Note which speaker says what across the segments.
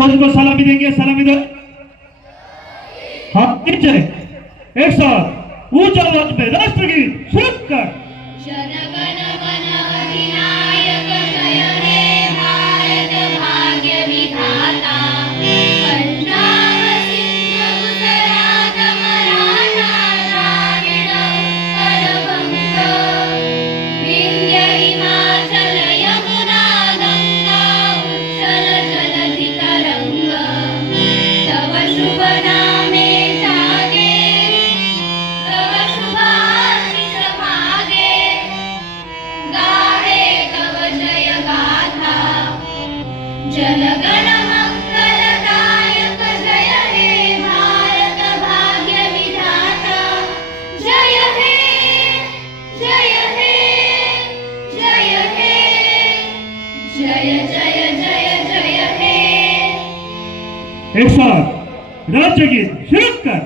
Speaker 1: फौज को सलामी देंगे सलामी दे हम नीचे एक साथ ऊंचा आवाज में
Speaker 2: राष्ट्र की सुरक्षा सुनकर
Speaker 1: एक साथ राज्यगीत शिरक कर।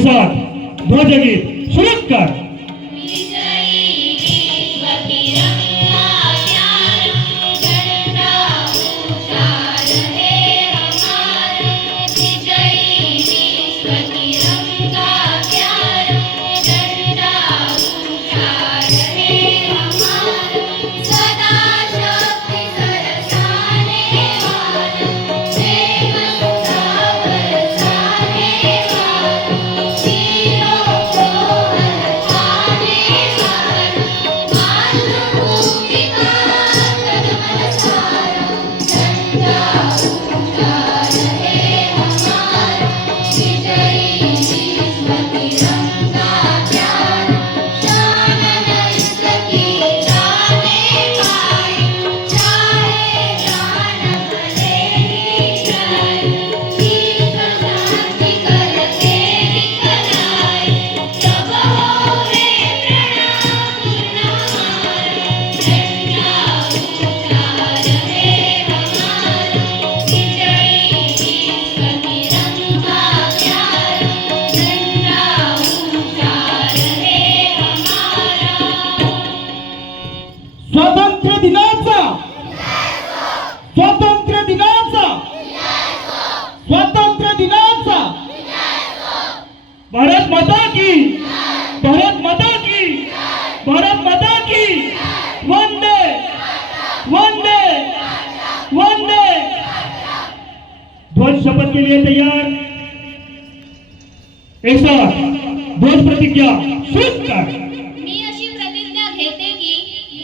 Speaker 2: Pessoal, bom aqui. लिए तैयार. ऐसा साथ प्रतिज्ञा शुरू कर
Speaker 1: मी अशी प्रतिज्ञा घेते की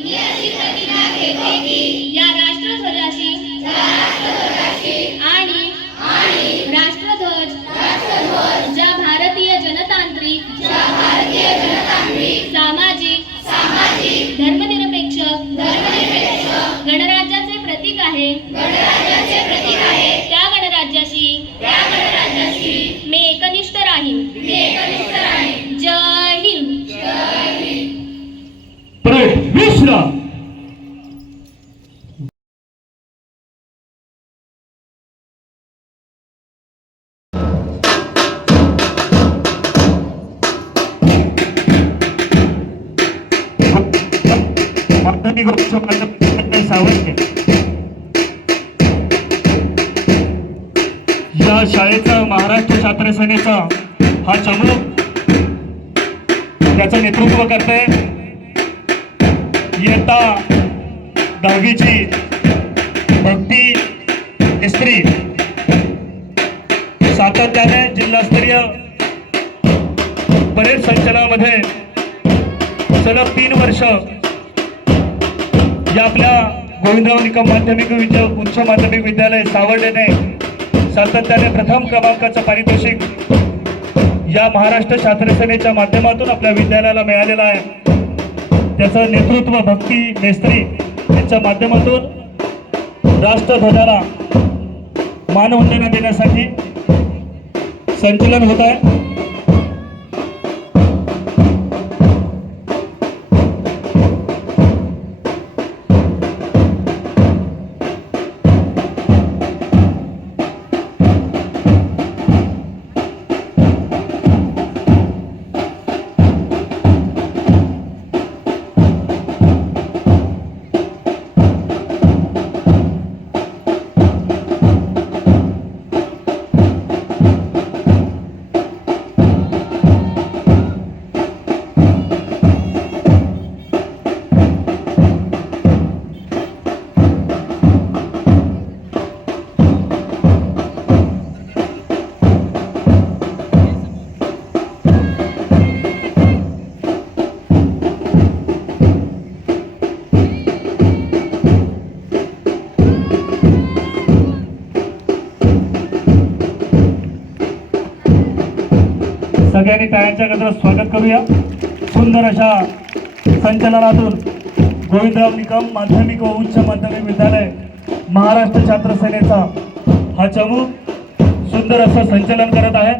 Speaker 1: मी अशी प्रतिज्ञा घेते की या राष्ट्रध्वजाशी आणि आणि राष्ट्रध्वज राष्ट्रध्वज ज्या भारतीय जनतांत्रिक ज्या भारतीय जनतांत्रिक सामाजिक सामाजिक
Speaker 2: या शाळेचा महाराष्ट्र छात्र सेनेचा हा चमू त्याचं नेतृत्व करते इयत्ता दहावीची भक्ती स्त्री. सातत्याने जिल्हास्तरीय परेड संचलनामध्ये सलग तीन वर्ष या आपल्या गोविंदराव निकम माध्यमिक विद्या उच्च माध्यमिक विद्यालय सावर्डेने सातत्याने प्रथम क्रमांकाचं पारितोषिक या महाराष्ट्र शास्त्रसेनेच्या माध्यमातून आपल्या विद्यालयाला मिळालेलं आहे. त्याचं नेतृत्व भक्ती मेस्त्री यांच्या माध्यमातून राष्ट्रध्वजाला मानवंदना देण्यासाठी संचलन होत आहे. सगळ्यांनी गजरात स्वागत करूया. सुंदर अशा संचलनातून गोविंदराव निकम माध्यमिक व उच्च माध्यमिक विद्यालय महाराष्ट्र छात्र सेनेचा हा चमू सुंदर असं संचलन करत आहे.